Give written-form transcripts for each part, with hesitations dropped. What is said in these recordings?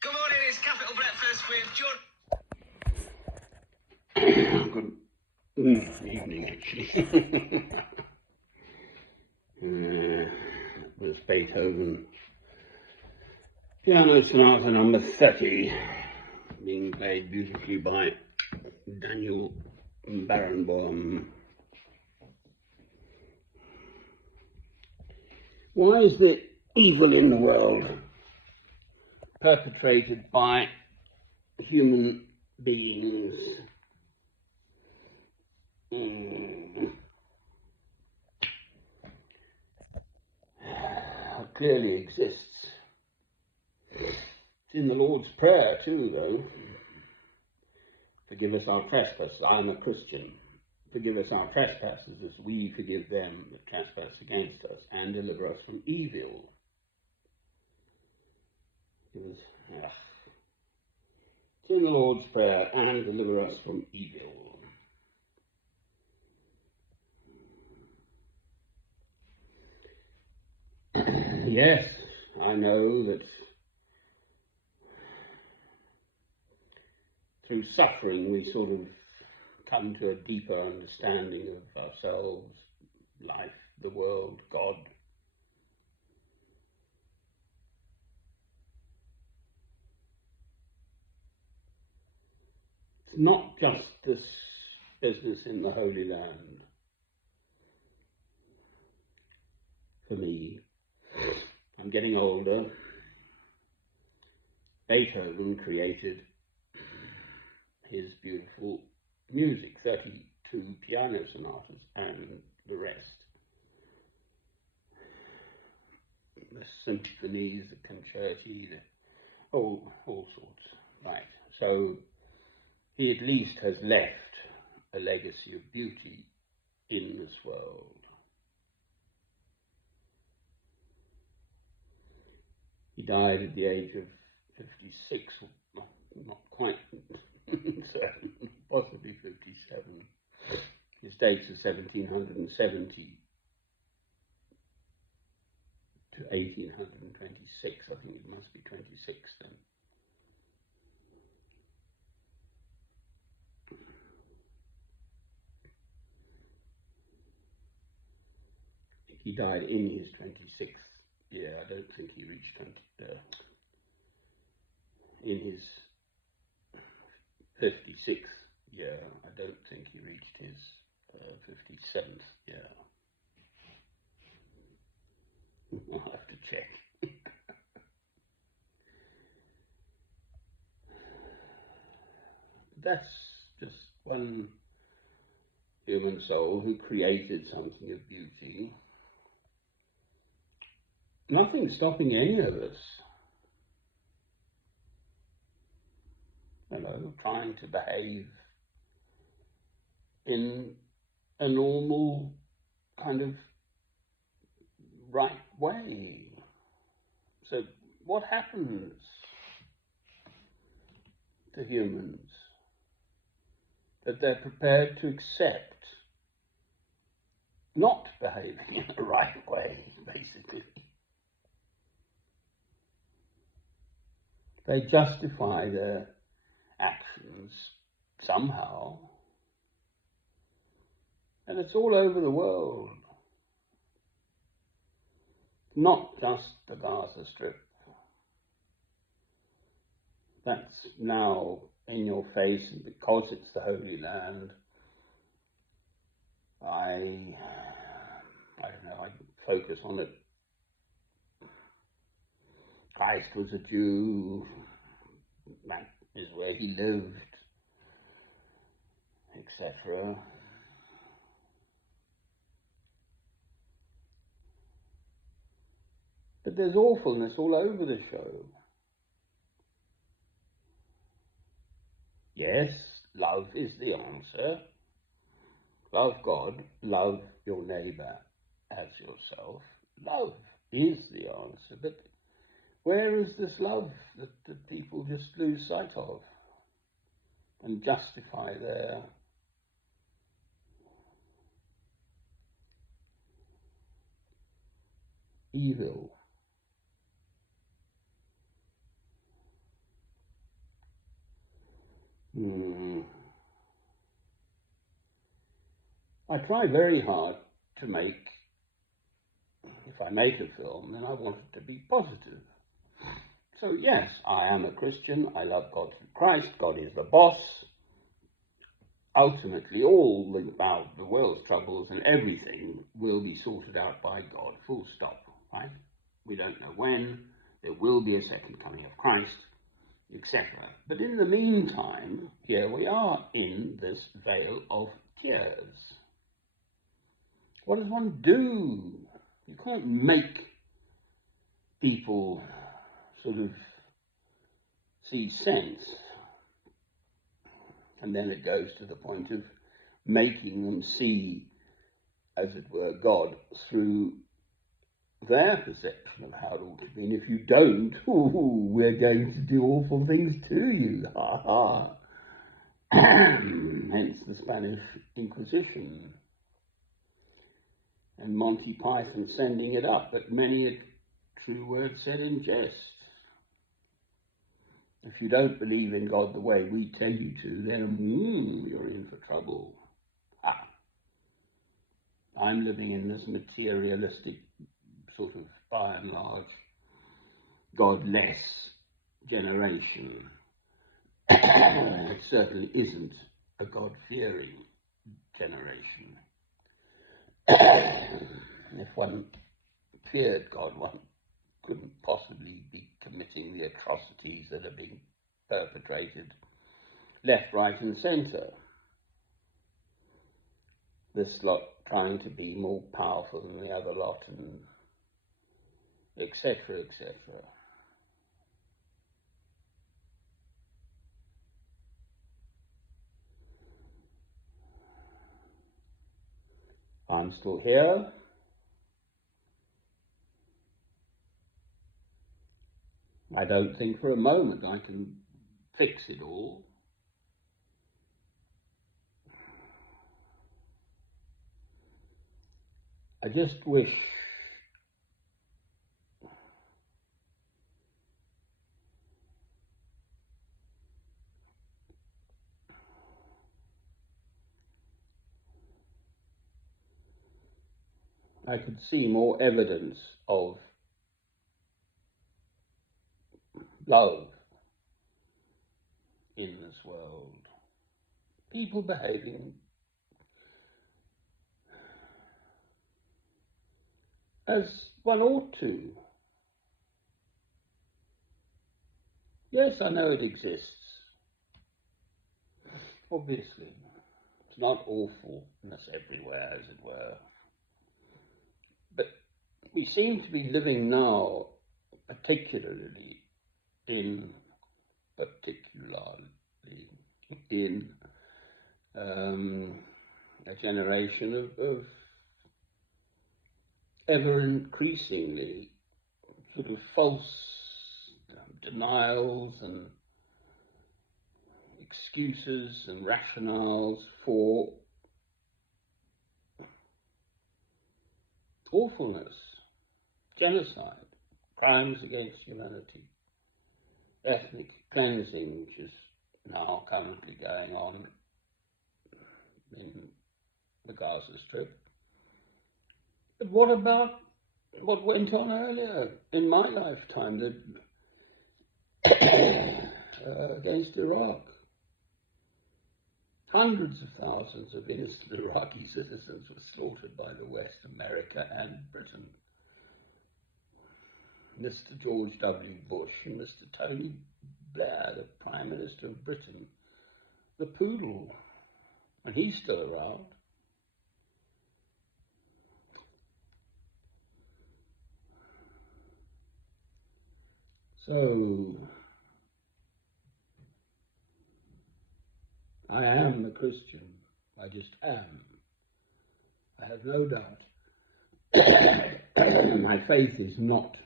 Good morning, it's Capital Breakfast with John. Good evening, actually. Was Beethoven Piano Sonata number 30, being played beautifully by Daniel Barenboim. Why is the evil in the world perpetrated by human beings? Clearly exists. It's in the Lord's Prayer too, though. Forgive us our trespasses. I am a Christian. Forgive us our trespasses as we forgive them that trespass against us, and deliver us from evil. It's in the Lord's Prayer, and deliver us from evil. Yes, I know that through suffering we sort of come to a deeper understanding of ourselves, life, the world, God. It's not just this business in the Holy Land. For me, I'm getting older. Beethoven created his beautiful music, 32 piano sonatas and the rest. The symphonies, the concerti, all sorts. Right. So he at least has left a legacy of beauty in this world. He died at the age of 56, not quite, possibly 57. His dates are 1770 to 1826. I think it must be 26 then. He died in his 26th year. I don't think he reached 20. In his 56th year, I don't think he reached his 57th year. I'll have to check. That's just one human soul who created something of beauty. Nothing stopping any of us, trying to behave in a normal kind of right way. So what happens to humans that they're prepared to accept not behaving in a right way, basically? They justify their actions somehow, and it's all over the world, not just the Gaza Strip. That's now in your face, and because it's the Holy Land, I don't know, I focus on it. Christ was a Jew, that is where he lived, etc. But there's awfulness all over the show. yes, love is the answer. Love God, love your neighbour as yourself. Love is the answer. But where is this love that people just lose sight of and justify their evil? I try very hard to make, if I make a film, then I want it to be positive. So yes, I am a Christian, I love God through Christ, God is the boss. Ultimately, all the world's troubles and everything will be sorted out by God, full stop, right? We don't know when, there will be a second coming of Christ, etc. But in the meantime, here we are in this vale of tears. What does one do? You can't make people sort of see sense. And then it goes to the point of making them see, as it were, God through their perception of how it ought to be. And if you don't, we're going to do awful things to you. Ha ha. Hence the Spanish Inquisition. And Monty Python sending it up, but many a true word said in jest. If you don't believe in God the way we tell you to, then you're in for trouble. I'm living in this materialistic sort of, by and large, God-less generation. It certainly isn't a God-fearing generation. If one feared God, one couldn't possibly be committing the atrocities that are being perpetrated left, right and centre. This lot trying to be more powerful than the other lot, and etc., etc. I'm still here. I don't think for a moment I can fix it all. I just wish I could see more evidence of love in this world. People behaving as one ought to. Yes, I know it exists. Obviously, it's not awfulness everywhere, as it were. But we seem to be living now, particularly in a generation of ever increasingly sort of false denials and excuses and rationales for awfulness, genocide, crimes against humanity, ethnic cleansing, which is now currently going on in the Gaza Strip. But what about what went on earlier in my lifetime against Iraq? Hundreds of thousands of innocent Iraqi citizens were slaughtered by the West, America and Britain. Mr. George W. Bush and Mr. Tony Blair, the Prime Minister of Britain, the poodle, and he's still around. So, I am a Christian. I just am. I have no doubt. My faith is not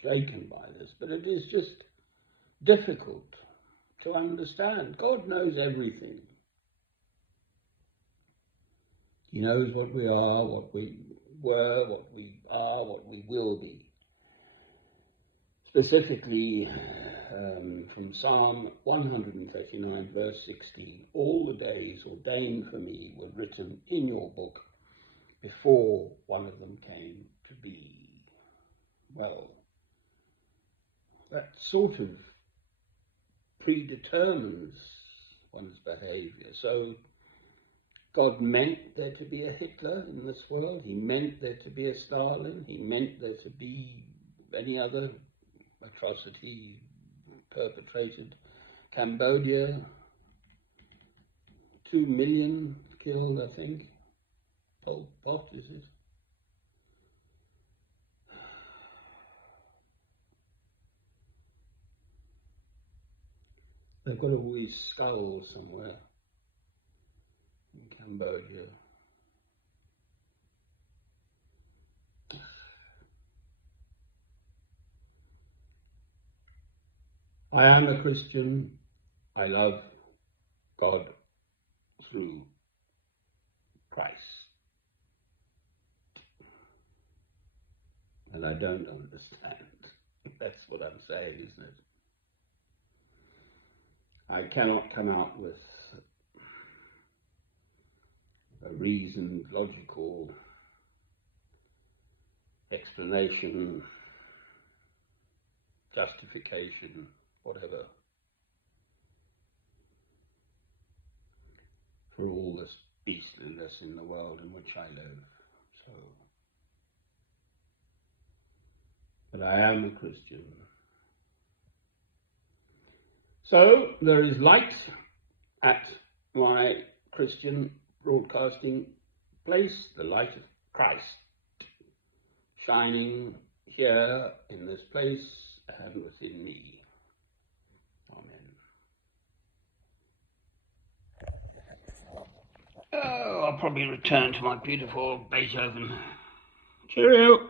shaken by this, but it is just difficult to understand. God knows everything. He knows what we are, what we were, what we are, what we will be. Specifically, from Psalm 139, verse 16, all the days ordained for me were written in your book before one of them came to be. Well, that sort of predetermines one's behavior. So God meant there to be a Hitler in this world. He meant there to be a Stalin. He meant there to be any other atrocity perpetrated. Cambodia, 2 million killed, I think. Pol Pot, is it? They've got a wee skull somewhere in Cambodia. I am a Christian. I love God through Christ. And I don't understand. That's what I'm saying, isn't it? I cannot come out with a reasoned, logical explanation, justification, whatever, for all this beastliness in the world in which I live. So, but I am a Christian. So there is light at my Christian broadcasting place, the light of Christ, shining here in this place and within me. Amen. Oh, I'll probably return to my beautiful Beethoven. Cheerio.